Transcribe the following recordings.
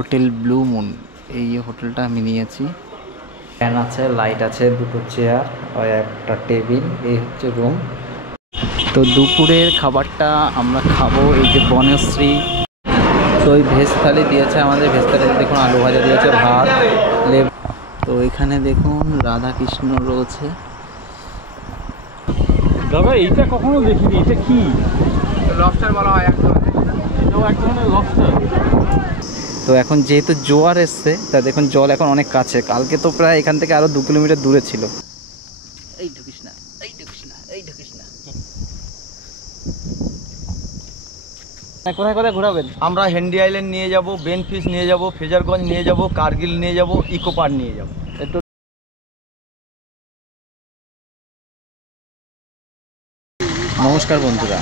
Hotel blue moon, এই হোটেলটা আমি নিয়েছি। ফ্যান আছে, লাইট আছে, দুটো চেয়ার আর একটা টেবিল, এই হচ্ছে রুম। তো দুপুরের খাবারটা আমরা খাবো এই যে বনশ্রী। তো ওই ভেজ থালি দিয়েছে আমাদের, ভেজ থালিতে দেখুন আলু ভাজা দিয়েছে, ভাত, লেবু। তো এখানে দেখুন রাধা কৃষ্ণ রয়েছে। দাদা এইটা কখনো দেখিনি, এটা কি? লবস্টার বলা হয়, একদম এটাও এক ধরনের লবস্টার। তো এখন যেহেতু জোয়ার এসছে, তা দেখুন জল এখন অনেক কাছে। কালকে তো প্রায় এখান থেকে আরো 2 কিলোমিটার দূরে ছিল। এই ঢুকিস না, এই ঢুকিস না, এই ঢুকিস না। কোথায় কোথায় ঘোরাবেন? আমরা হেন্ডি আইল্যান্ড নিয়ে যাব, বেনফিস নিয়ে যাব, ফ্রেজারগঞ্জ নিয়ে যাব, কার্গিল নিয়ে যাব, ইকো পার্ক নিয়ে যাব। একটু নমস্কার বন্ধুরা,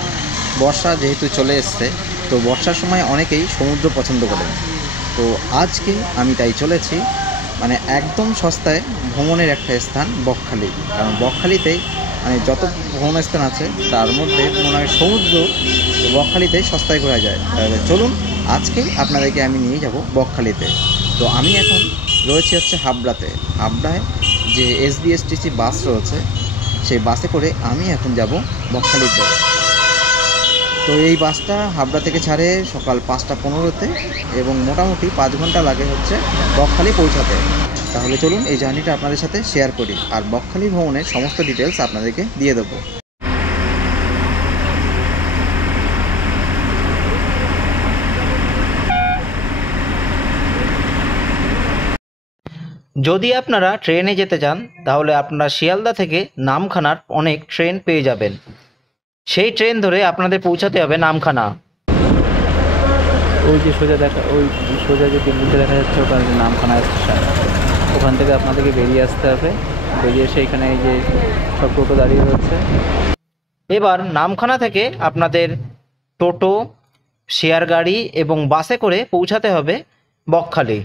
বর্ষা যেহেতু চলে এসছে, তো বর্ষার সময় অনেকেই সমুদ্র পছন্দ করেন। তো আজকে আমি তাই চলেছি মানে একদম সস্তায় ভ্রমণের একটা স্থান বকখালি। কারণ বকখালিতেই মানে যত ভ্রমণ স্থান আছে তার মধ্যে মনে হয় সমুদ্র বকখালিতেই সস্তায় ঘোরা যায়। তাহলে চলুন আজকেই আপনাদেরকে আমি নিয়ে যাব বকখালিতে। তো আমি এখন রয়েছি হচ্ছে হাবড়াতে। হাবড়ায় যে এসবিএসটিসি বাস রয়েছে, সেই বাসে করে আমি এখন যাব বকখালিতে। তো এই বাসটা হাবড়া থেকে ছাড়ে সকাল 5টা 15-তে এবং মোটামুটি 5 ঘন্টা লাগে হচ্ছে বকখালি পৌঁছাতে। তাহলে চলুন এই জার্নিটা আপনাদের সাথে শেয়ার করি, আর বকখালি ভ্রমণের সমস্ত ডিটেলস আপনাদেরকে দিয়ে দেবো। যদি আপনারা ট্রেনে যেতে চান তাহলে আপনারা শিয়ালদা থেকে নামখানার অনেক ট্রেন পেয়ে যাবেন। সেই ট্রেন ধরে আপনাদের পৌঁছাতে হবে নামখানা। ওই যে সোজা দেখা, ওই সোজা যে বিল্ডিংটা দেখা যাচ্ছে ওটা নামখানা স্টেশন। ওখান থেকে আপনাদেরকে বেরিয়ে আসতে হবে। বেরিয়ে এসে এখানে এই যে সব টোটো দাঁড়িয়ে রয়েছে। এবার নামখানা থেকে আপনাদের টোটো, শেয়ার গাড়ি এবং বাসে করে পৌঁছাতে হবে বকখালি।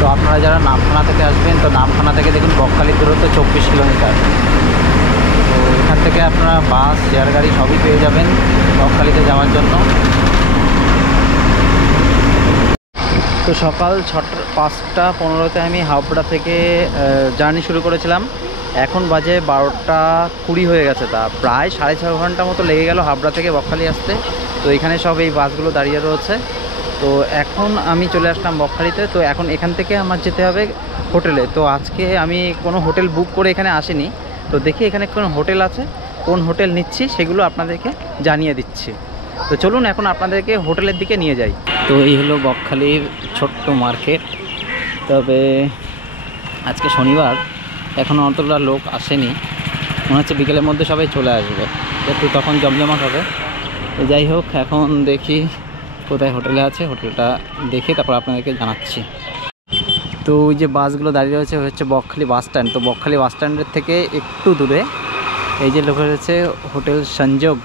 তো আপনারা যারা নামখানা থেকে আসবেন, তো নামখানা থেকে দেখুন বকখালির দূরত্ব 24 কিলোমিটার। তো এখান থেকে আপনারা বাস, শেয়ার গাড়ি সবই পেয়ে যাবেন বকখালিতে যাওয়ার জন্য। তো সকাল 5টা 15-তে আমি হাবড়া থেকে জার্নি শুরু করেছিলাম। এখন বাজে 12টা 20 হয়ে গেছে। তা প্রায় 6.5 ঘন্টা মতো লেগে গেল হাবড়া থেকে বকখালি আসতে। তো এখানে সব এই বাসগুলো দাঁড়িয়ে রয়েছে। তো এখন আমি চলে আসলাম বকখালিতে। তো এখন এখান থেকে আমার যেতে হবে হোটেলে। তো আজকে আমি কোনো হোটেল বুক করে এখানে আসিনি। তো দেখি এখানে কোনো হোটেল আছে, কোন হোটেল নিচ্ছি সেগুলো আপনাদেরকে জানিয়ে দিচ্ছি। তো চলুন এখন আপনাদেরকে হোটেলের দিকে নিয়ে যাই। তো এই হলো বকখালির ছোট্ট মার্কেট। তবে আজকে শনিবার, এখনও অতটা লোক আসেনি। মনে হচ্ছে বিকেলের মধ্যে সবাই চলে আসবে, একটু তখন জমজমাট হবে। তো যাই হোক, এখন দেখি কোথায় হোটেলে আছে, হোটেলটা দেখে তারপর আপনাদেরকে জানাচ্ছি। তো ওই যে বাসগুলো দাঁড়িয়ে রয়েছে হচ্ছে বকখালি বাস স্ট্যান্ড। তো বকখালি বাস স্ট্যান্ডের থেকে একটু দূরে এই যে লেখা রয়েছে হোটেল সংযোগ।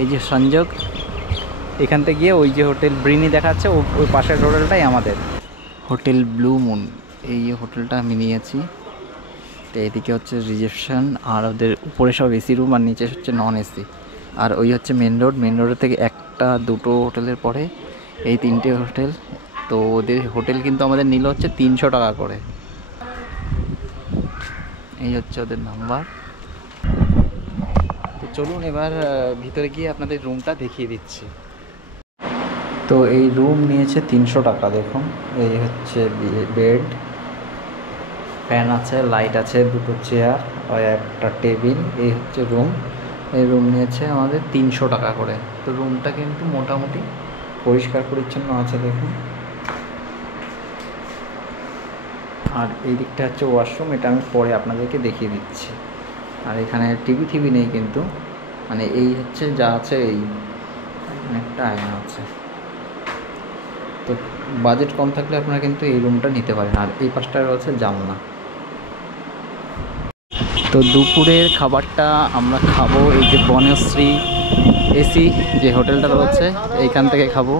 এই যে সংযোগ, এখান থেকে গিয়ে ওই যে হোটেল ব্রিনি দেখাচ্ছে, ওই পাশের হোটেলটাই আমাদের হোটেল ব্লু মুন। এই হোটেলটা আমি নিয়েছি। তো এদিকে হচ্ছে রিসেপশন, আর ওদের উপরে সব এসি রুম, আর নিচে হচ্ছে নন এসি। আর ওই হচ্ছে মেন রোড। মেন রোডের থেকে 1-2 হোটেলের পরে এই 3টে হোটেল। তো ওদের হোটেল কিন্তু আমাদের নিল হচ্ছে 300 টাকা করে। এই হচ্ছে ওদের নাম্বার। তো চলুন এবার ভিতরে গিয়ে আপনাদের রুমটা দেখিয়ে দিচ্ছি। তো এই রুম নিয়েছে 300 টাকা। দেখুন এই হচ্ছে বেড, ফ্যান আছে, লাইট আছে, দুটো চেয়ার আর একটা টেবিল, এই হচ্ছে রুম। এই রুম নিয়েছে আমাদের 300 টাকা করে। তো রুমটা কিন্তু মোটামুটি পরিষ্কার পরিচ্ছন্ন আছে দেখুন। আর এই দিকটা হচ্ছে ওয়াশরুম, এটা আমি পরে আপনাদেরকে দেখিয়ে দিচ্ছি। আর এখানে টিভি নেই কিন্তু, মানে এই হচ্ছে যা আছে, এই একটা আয়না আছে। তো বাজেট কম থাকলে আপনারা কিন্তু এই রুমটা নিতে পারেন। আর এই পাশটা রয়েছে জানলা। তো দুপুরের খাবারটা আমরা খাবো এই যে বনশ্রী এসি যে হোটেলটা রয়েছে, এইখান থেকে খাবো।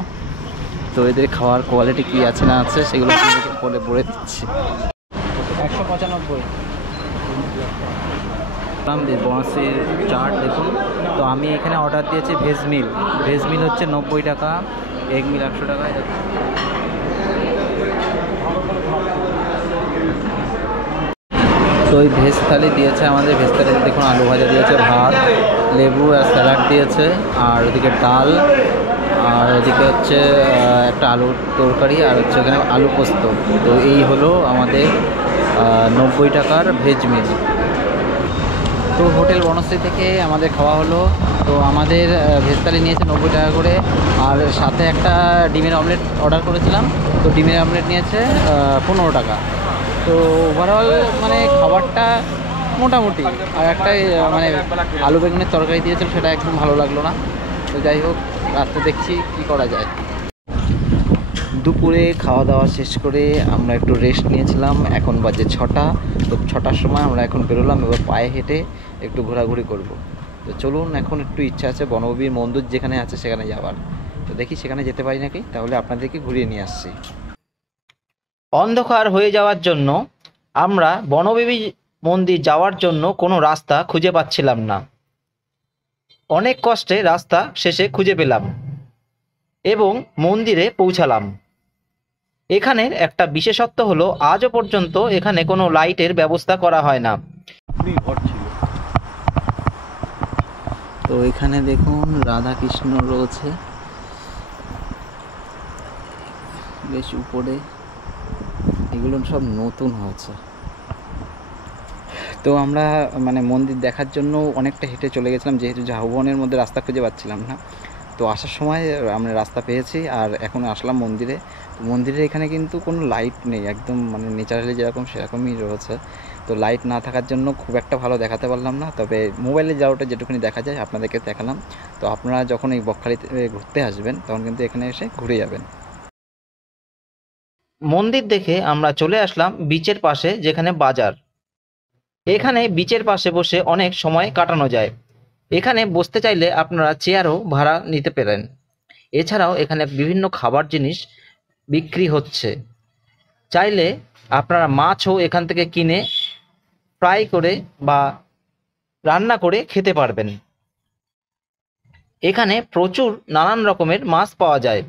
তো এদের খাওয়ার কোয়ালিটি কী আছে না আছে সেগুলো আপনাদেরকে বলে দিচ্ছি। 195 বনশ্রীর চাট দেখুন। তো আমি এখানে অর্ডার দিয়েছি ভেজ মিল হচ্ছে 90 টাকা, এগ মিল 100 টাকায়। তো ওই ভেজ থালি দিয়েছে আমাদের, ভেজ থালিতে দেখুন আলু ভাজা দিয়েছে, ভাত, লেবু আর স্যালাড দিয়েছে, আর ওদিকে ডাল, আর ওদিকে হচ্ছে একটা আলুর তরকারি, আর হচ্ছে এখানে আলু পোস্ত। তো এই হলো আমাদের 90 টাকার ভেজ মিল। তো হোটেল বনশ্রী থেকে আমাদের খাওয়া হলো। তো আমাদের ভেজ থালি নিয়েছে 90 টাকা করে, আর সাথে একটা ডিমের অমলেট অর্ডার করেছিলাম। তো ডিমের অমলেট নিয়েছে 15 টাকা। তো ওভারঅল মানে খাবারটা মোটামুটি, আর একটা মানে আলু বেগুনের তরকারি দিয়েছিল, সেটা একদম ভালো লাগলো না। তো যাই হোক, রাত্রে দেখছি কি করা যায়। দুপুরে খাওয়া দাওয়া শেষ করে আমরা একটু রেস্ট নিয়েছিলাম। এখন বাজে 6টা। তো 6টার সময় আমরা এখন বেরোলাম, এবার পায়ে হেঁটে একটু ঘোরাঘুরি করব। তো চলুন, এখন একটু ইচ্ছা আছে বনবিবির মন্দির যেখানে আছে সেখানে যাওয়ার। তো দেখি সেখানে যেতে পারি নাকি, তাহলে আপনাদেরকে ঘুরিয়ে নিয়ে আসছি। অন্ধকার হয়ে যাওয়ার জন্য আমরা বনবিবি মন্দির যাওয়ার জন্য কোনো রাস্তা খুঁজে পাচ্ছিলাম না। অনেক কষ্টে রাস্তা শেষে খুঁজে পেলাম এবং মন্দিরে পৌঁছালাম। এখানের একটা বিশেষত্ব হলো আজও পর্যন্ত এখানে কোনো লাইটের ব্যবস্থা করা হয় না। তো এখানে দেখুন রাধা কৃষ্ণ রয়েছে বেশ উপরে, এগুলো সব নতুন হয়েছে। তো আমরা মানে মন্দির দেখার জন্য অনেকটা হেঁটে চলে গেছিলাম, যেহেতু ঝাউবনের মধ্যে রাস্তা খুঁজে পাচ্ছিলাম না। তো আসার সময় আমরা রাস্তা পেয়েছি, আর এখন আসলাম মন্দিরে। মন্দিরের এখানে কিন্তু কোনো লাইট নেই, একদম মানে ন্যাচারালি যেরকম সেরকমই রয়েছে। তো লাইট না থাকার জন্য খুব একটা ভালো দেখাতে পারলাম না, তবে মোবাইলে যাওয়াটা যেটুকুনি দেখা যায় আপনাদেরকে দেখালাম। তো আপনারা যখন এই বকখালিতে ঘুরতে আসবেন তখন কিন্তু এখানে এসে ঘুরে যাবেন। মন্দির দেখে আমরা চলে আসলাম বিচের পাশে, যেখানে বাজার। এখানে বিচের পাশে বসে অনেক সময় কাটানো যায়। এখানে বসতে চাইলে আপনারা চেয়ারও ভাড়া নিতে পারেন। এছাড়াও এখানে বিভিন্ন খাবার জিনিস বিক্রি হচ্ছে। চাইলে আপনারা মাছও এখান থেকে কিনে ফ্রাই করে বা রান্না করে খেতে পারবেন। এখানে প্রচুর নানান রকমের মাছ পাওয়া যায়।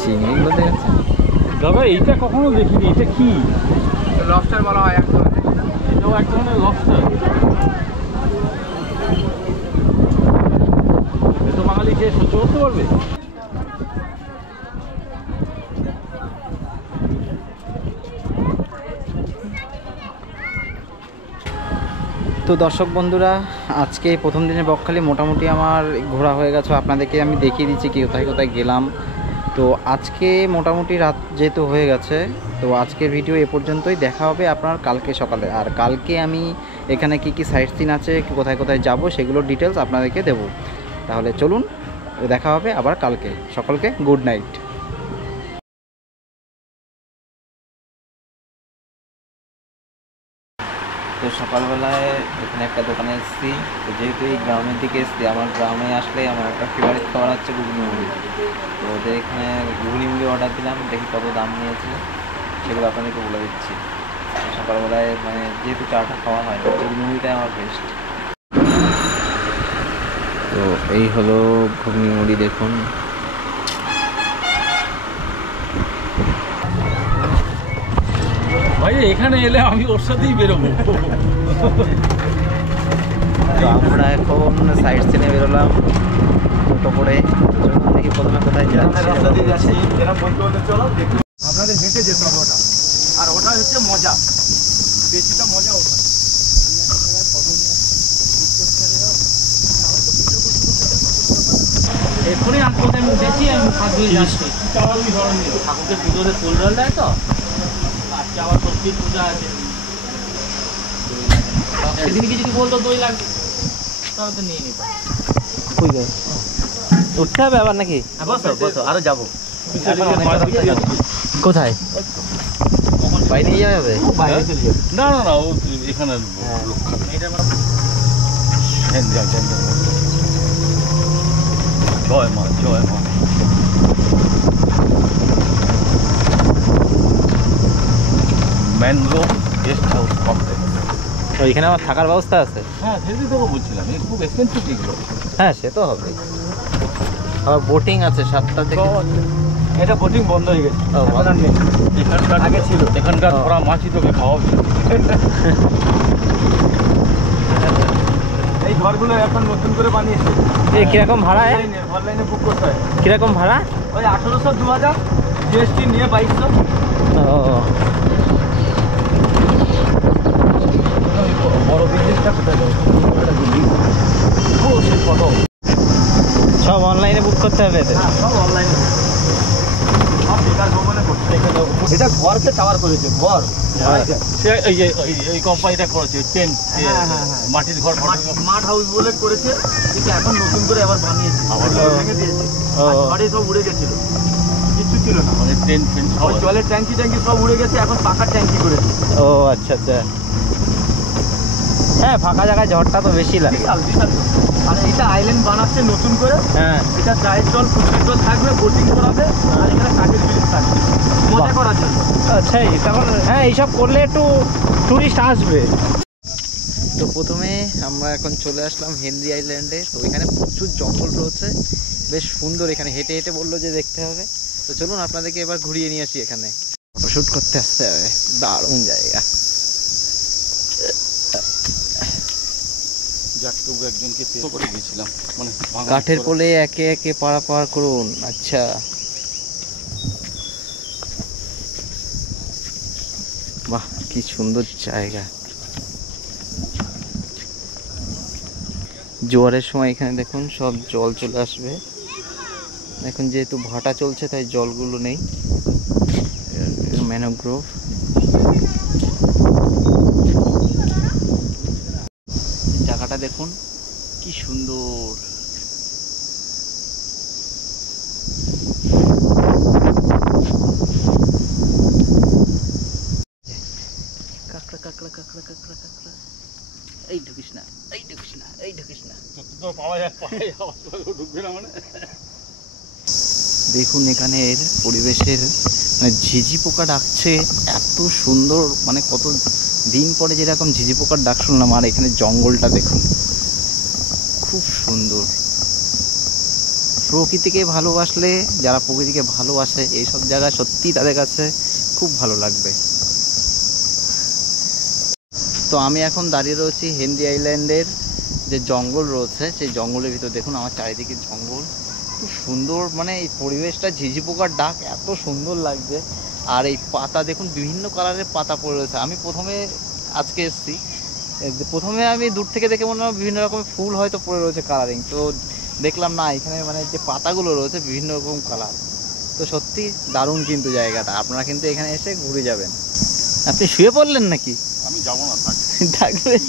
চিংড়িগুলো দেখেছেন? দাদা এইটা কখনো দেখিনি, এটা কি? লবস্টার বলা হয় এক ধরনের। এটাও এক ধরনের লবস্টার। এত বাঙালি খেয়ে সহ্য করতে পারবে? তো দর্শক বন্ধুরা, আজকে প্রথম দিনের বকখালি মোটামুটি আমার ঘোরা হয়ে গেছে। আপনাদেরকে আমি দেখিয়ে দিচ্ছি কি কোথায় কোথায় গেলাম। তো আজকে মোটামুটি রাত যেহেতু হয়ে গেছে, তো আজকের ভিডিও এ পর্যন্তই। দেখা হবে আপনার কালকে সকালে। আর কালকে আমি এখানে কি কি সাইট সিন আছে, কোথায় কোথায় যাব, সেগুলোর ডিটেলস আপনাদেরকে দেব। তাহলে চলুন, দেখা হবে আবার কালকে। সকলকে গুড নাইট। তো সকালবেলায় এখানে একটা দোকানে এসেছি। তো যেহেতু এই গ্রামের দিকে এসেছি, আমার গ্রামে আসলে আমার একটা ফেভারিট খাবার হচ্ছে ঘুগনি মুড়ি। তো ওদের এখানে ঘুগনি মুড়ি অর্ডার দিলাম, দেখি কত দাম নিয়েছে সেগুলো আপনাদেরকে বলে দিচ্ছি। সকালবেলায় মানে যেহেতু চাটা খাওয়া হয়, ঘুগনি মুড়িটাই আমার বেস্ট। তো এই হলো ঘুগনি মুড়ি, দেখুন। ভাই এখানে এলে আমি ওর সাথেই বেরোবো। তো আমরা এখন সাইড সিনে বেরোলাম টোটো করে। দেখি প্রথমে কোথায় যাচ্ছি। আপনাদের হেঁটে যেতে হবে ওটা, আর ওটা হচ্ছে মজা, বেশিটা মজা ওটা। এক্ষুনি কোথায় উঠেছি আমি হাত ধুয়ে যাচ্ছি। ঠাকুরকে পুজোতে ফুল জল দেয় তো, আজকে আবার ষষ্ঠীর পূজা আছে। সেদিনকে যদি বলতো দই লাগবে তাহলে তো নিয়ে নিতাম। উঠতে হবে আবার নাকি? বসো বসো, আরো যাবো। কোথায়? বাইরে নিয়ে যাওয়া যাবে? বাইরে চলে যাবে। না না না, ও এখানে রক্ষা নেই। জয় মা, জয় মা। Mangrove guest house complex. ওইখানে আমার থাকার ব্যবস্থা আছে? হ্যাঁ, সেটাই তোকে বলছিলাম, এই খুব এক্সপেন্সিভ এগুলো। হ্যাঁ, সে তো হবে। আবার বোটিং আছে 7টা থেকে। এটা বোটিং বন্ধ হয়ে গেছে, ও, এখন আর নেই। এখানকার আগে ছিল। এখানকার ধরা মাছই তোকে খাওয়াবে। এই ঘরগুলো এখন নতুন করে বানিয়েছে। কিরকম ভাড়া? অনলাইনে বুক করতে হয়। কিরকম ভাড়া? ওই 1800 2000, জিএসটি নিয়ে 2200। বড় বিল্ডিংটা কোথায় যাবে? ও সে কত? সব অনলাইনে বুক করতে হবে এতে? হ্যাঁ, সব অনলাইনে। সব বেকার ভবনে করছে। এটা ঘরকে টাওয়ার করেছে, ঘর। এই কোম্পানিটা করেছে টেন্ট, হ্যাঁ, হ্যাঁ, হ্যাঁ। মাটির ঘর স্মার্ট হাউস বলে করেছে, কিন্তু এখন নতুন করে আবার বানিয়েছে। আবার ওগুলো ভেঙে দিয়েছে। আর ঘরে সব উড়ে গেছিল, কিচ্ছু ছিল না। মানে টেন্ট ফেন্ট ওই জলের ট্যাঙ্কি ট্যাঙ্কি সব উড়ে গেছে, এখন পাকার ট্যাঙ্কি করেছে। ও আচ্ছা আচ্ছা। হ্যাঁ, ফাঁকা জায়গায় ঝড়টা তো বেশি লাগে। বিশাল বিশাল। আর এটা আইল্যান্ড বানাচ্ছে নতুন করে। হ্যাঁ। এটা চায়ের জল, পুকুরের জল থাকবে, বোটিং করাবে, আর এখানে কাঠের ব্রিজ থাকবে মজা করার জন্য। আচ্ছা, তখন হ্যাঁ এইসব করলে একটু টুরিস্ট আসবে। তো প্রথমে আমরা এখন চলে আসলাম হেনরি আইল্যান্ডে। তো এখানে প্রচুর জঙ্গল রয়েছে, বেশ সুন্দর। এখানে হেঁটে হেঁটে বললো যে দেখতে হবে। তো চলুন আপনাদেরকে এবার ঘুরিয়ে নিয়ে আসি। এখানে ফটোশ্যুট করতে আসতে হবে, দারুণ জায়গা। তবু একজনকে পে করে দিয়েছিলাম, মানে কাঠের কোলে একে একে পারাপার করুন। আচ্ছা, বাহ, কি সুন্দর জায়গা। জোয়ারের সময় এখানে দেখুন সব জল চলে আসবে। এখন যেহেতু ভাটা চলছে তাই জলগুলো নেই। ম্যানগ্রোভ। জায়গাটা দেখুন কি সুন্দর। কাঁকড়া কাঁকড়া কাঁকড়া কাঁকড়া কাঁকড়া। এই ঢুকিস না, এই ঢুকিস না, এই ঢুকিস না। ঢুকবে না মানে। দেখুন এখানের পরিবেশের মানে ঝিঝি পোকা ডাকছে এত সুন্দর। মানে কত দিন পরে যেরকম ঝিঝি পোকার ডাক শুনলাম। আর এখানে জঙ্গলটা দেখুন, খুব সুন্দর। প্রকৃতিকে ভালোবাসলে, যারা প্রকৃতিকে ভালোবাসে, এইসব জায়গা সত্যি তাদের কাছে খুব ভালো লাগবে। তো আমি এখন দাঁড়িয়ে রয়েছি হেনরি আইল্যান্ডের যে জঙ্গল রয়েছে, সেই জঙ্গলের ভিতর। দেখুন আমার চারিদিকে জঙ্গল, খুব সুন্দর। মানে এই পরিবেশটা, ঝিঝি পোকার ডাক এত সুন্দর লাগছে। আর এই পাতা দেখুন, বিভিন্ন কালারের পাতা পড়ে রয়েছে। আমি প্রথমে আজকে এসেছি, প্রথমে আমি দূর থেকে দেখে মনে হয় বিভিন্ন রকমের ফুল হয়তো পড়ে রয়েছে কালারিং। তো দেখলাম না, এখানে মানে যে পাতাগুলো রয়েছে বিভিন্ন রকম কালার। তো সত্যি দারুণ কিন্তু জায়গাটা। আপনারা কিন্তু এখানে এসে ঘুরে যাবেন। আপনি শুয়ে পড়লেন নাকি? আমি যাবো না, থাকবেন?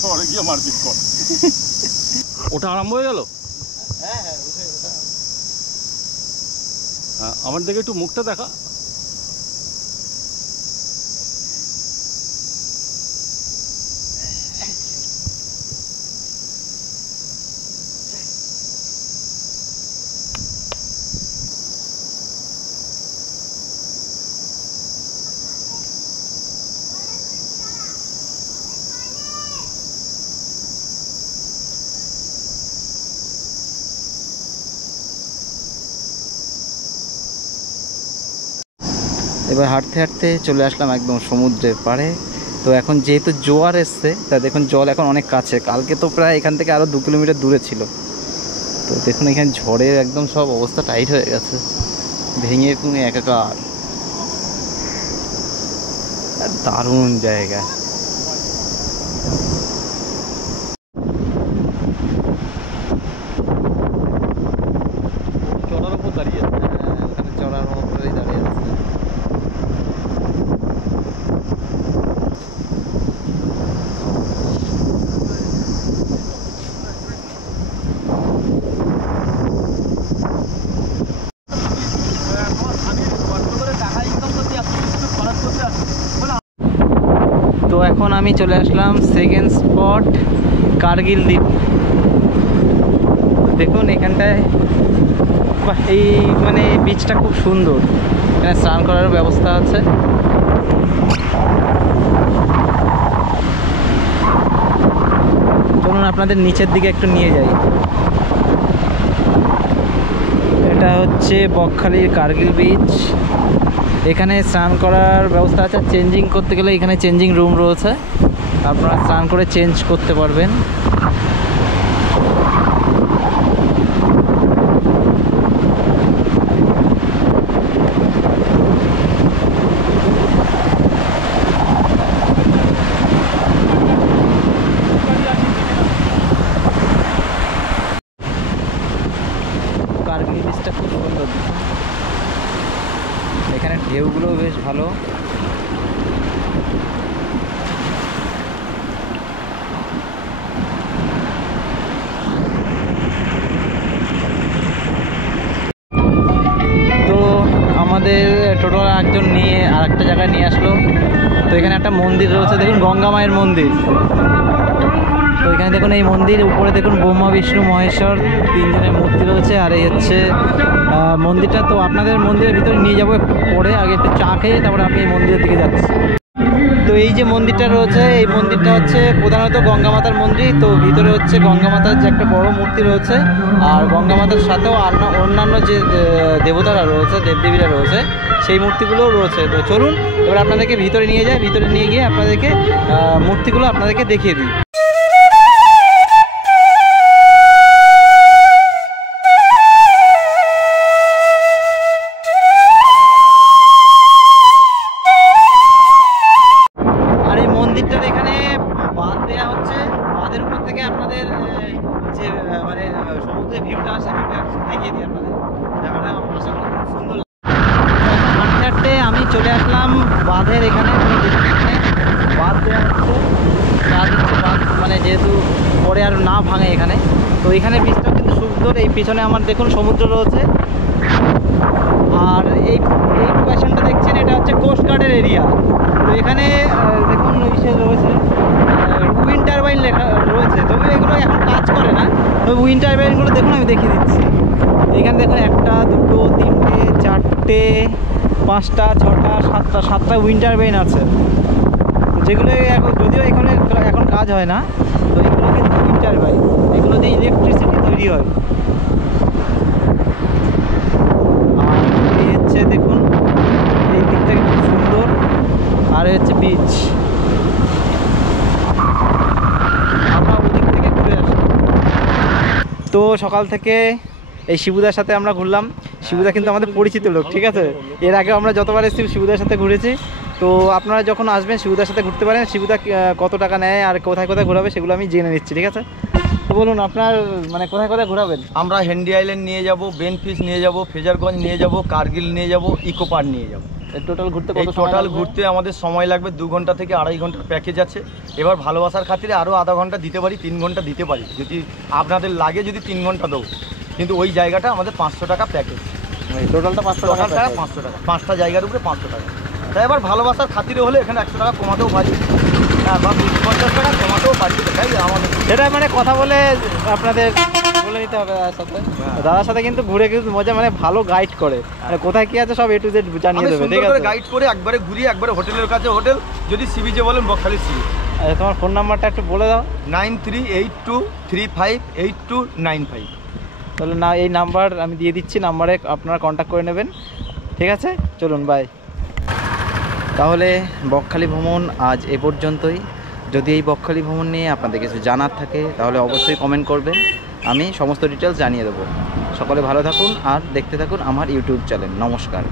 শহরে গিয়ে মারপিট কর। ওটা আরম্ভ হয়ে গেল। হ্যাঁ হ্যাঁ, হ্যাঁ, আমার দিকে একটু মুখটা দেখা। এবার হাঁটতে হাঁটতে চলে আসলাম একদম সমুদ্রের পাড়ে। তো এখন যেহেতু জোয়ার এসছে, তা দেখুন জল এখন অনেক কাছে। কালকে তো প্রায় এখান থেকে আরও 2 কিলোমিটার দূরে ছিল। তো দেখুন এখানে ঝড়ের একদম সব অবস্থা টাইট হয়ে গেছে, ভেঙে পুঙে একাকার। দারুণ জায়গা। চড়ার উপর দাঁড়িয়ে ওখানে চড়ার উপরেই দাঁড়িয়ে আছে। টাকা আমি চলে আসলাম সেকেন্ড স্পট কার্গিল দ্বীপ। দেখুন এখানটায় এই মানে বিচটা খুব সুন্দর, এখানে স্নান করার ব্যবস্থা আছে। চলুন আপনাদের নিচের দিকে একটু নিয়ে যাই। এটা হচ্ছে বকখালির কার্গিল বিচ। এখানে স্নান করার ব্যবস্থা আছে, চেঞ্জিং করতে গেলে এখানে চেঞ্জিং রুম রয়েছে, আপনারা স্নান করে চেঞ্জ করতে পারবেন। কার্গিল বিচটা খুব সুন্দর, এখানে ঢেউগুলো বেশ ভালো। তো আমাদের টোটাল একজন নিয়ে আর একটা জায়গায় নিয়ে আসলো। তো এখানে একটা মন্দির রয়েছে, দেখুন গঙ্গা মায়ের মন্দির। তো এখানে দেখুন এই মন্দির, উপরে দেখুন ব্রহ্মা বিষ্ণু মহেশ্বর তিনজনের মূর্তি রয়েছে। আর এই হচ্ছে মন্দিরটা। তো আপনাদের মন্দিরের ভিতরে নিয়ে যাবো একটু পরে, আগে একটু চা খেয়ে তারপরে আমি এই মন্দিরের দিকে যাচ্ছি। তো এই যে মন্দিরটা রয়েছে, এই মন্দিরটা হচ্ছে প্রধানত গঙ্গা মাতার মন্দির। তো ভিতরে হচ্ছে গঙ্গা মাতার যে একটা বড় মূর্তি রয়েছে, আর গঙ্গা মাতার সাথেও অন্যান্য যে দেবতারা রয়েছে, দেবদেবীরা রয়েছে, সেই মূর্তিগুলোও রয়েছে। তো চলুন এবার আপনাদেরকে ভিতরে নিয়ে যাই, ভিতরে নিয়ে গিয়ে আপনাদেরকে মূর্তিগুলো আপনাদেরকে দেখিয়ে দিই। আমি চলে আসলাম বাঁধের এখানে, বাঁধ দেওয়া হচ্ছে, মানে যেহেতু পরে আর না ভাঙে এখানে। তো এখানে বীজটা কিন্তু সুন্দর। এই পিছনে আমার দেখুন সমুদ্র রয়েছে, আর এই লোকেশনটা দেখছেন এটা হচ্ছে কোস্ট গার্ডের এরিয়া। তো এখানে দেখুন ইসে রয়েছে, উইন্ড টারবাইন লেখা রয়েছে, তবে এগুলো এখন কাজ করে না। তবে উইন্ড টারবাইনগুলো দেখুন আমি দেখিয়ে দিচ্ছি। এখানে দেখুন 1 2 3 4 5 6 7টা উইন্ড টারবাইন আছে, যেগুলো এখন যদিও এখন কাজ হয় না। তো এগুলো কিন্তু উইন্ড টারবাইন, এগুলো দিয়ে ইলেকট্রিসিটি তৈরি হয়। আর এই হচ্ছে দেখুন এই দিকটা খুব সুন্দর। আর হচ্ছে বিচ, আমরা ওদিক থেকে ঘুরে আসি। তো সকাল থেকে এই শিবুদার সাথে আমরা ঘুরলাম। শিবুদা কিন্তু আমাদের পরিচিত লোক, ঠিক আছে। এর আগে আমরা যতবার এসেছি শিবুদার সাথে ঘুরেছি। তো আপনারা যখন আসবেন শিবুদার সাথে ঘুরতে পারেন। শিবুদা কত টাকা নেয় আর কোথায় কোথায় ঘোরাবে সেগুলো আমি জেনে নিচ্ছি, ঠিক আছে। তো বলুন আপনার মানে কোথায় কোথায় ঘোরাবেন? আমরা হেন্ডি আইল্যান্ড নিয়ে যাব, বেনফিস নিয়ে যাব, ফ্রেজারগঞ্জ নিয়ে যাব, কার্গিল নিয়ে যাব, ইকো পার্ক নিয়ে যাব। টোটাল ঘুরতে এই টোটাল ঘুরতে আমাদের সময় লাগবে 2 ঘন্টা থেকে 2.5 ঘন্টার প্যাকেজ আছে। এবার ভালোবাসার খাতিরে আরও আধা ঘন্টা দিতে পারি, 3 ঘন্টা দিতে পারি, যদি আপনাদের লাগে যদি 3 ঘন্টা দেবো। কিন্তু ওই জায়গাটা আমাদের 500 টাকা প্যাকেজ, টোটালটা 500 টাকা, 500 টাকা, 5টা জায়গার উপরে 500 টাকা। তাই এবার ভালোবাসার খাতিরে হলে এখানে 100 টাকা কমাতেও পারি, হ্যাঁ, বা 50 টাকা কমাতেও পারি। তাই আমাদের সেটা মানে কথা বলে আপনাদের বলে নিতে হবে দাদার সাথে। দাদার সাথে কিন্তু ঘুরে কিন্তু মজা, মানে ভালো গাইড করে, মানে কোথায় কি আছে সব A to Z জানিয়ে দেবে, ঠিক আছে। গাইড করে একবারে ঘুরিয়ে একবারে হোটেলের কাছে হোটেল, যদি সি বিচে বলেন বকখালি সি। তোমার ফোন নাম্বারটা একটু বলে দাও। 9382358295। তাহলে না এই নাম্বার আমি দিয়ে দিচ্ছি, নাম্বারে আপনারা কন্ট্যাক্ট করে নেবেন, ঠিক আছে। চলুন বাই। তাহলে বকখালি ভ্রমণ আজ এ পর্যন্তই। যদি এই বকখালি ভ্রমণ নিয়ে আপনাদের কিছু জানার থাকে তাহলে অবশ্যই কমেন্ট করবেন, আমি সমস্ত ডিটেলস জানিয়ে দেবো। সকলে ভালো থাকুন আর দেখতে থাকুন আমার ইউটিউব চ্যানেল। নমস্কার।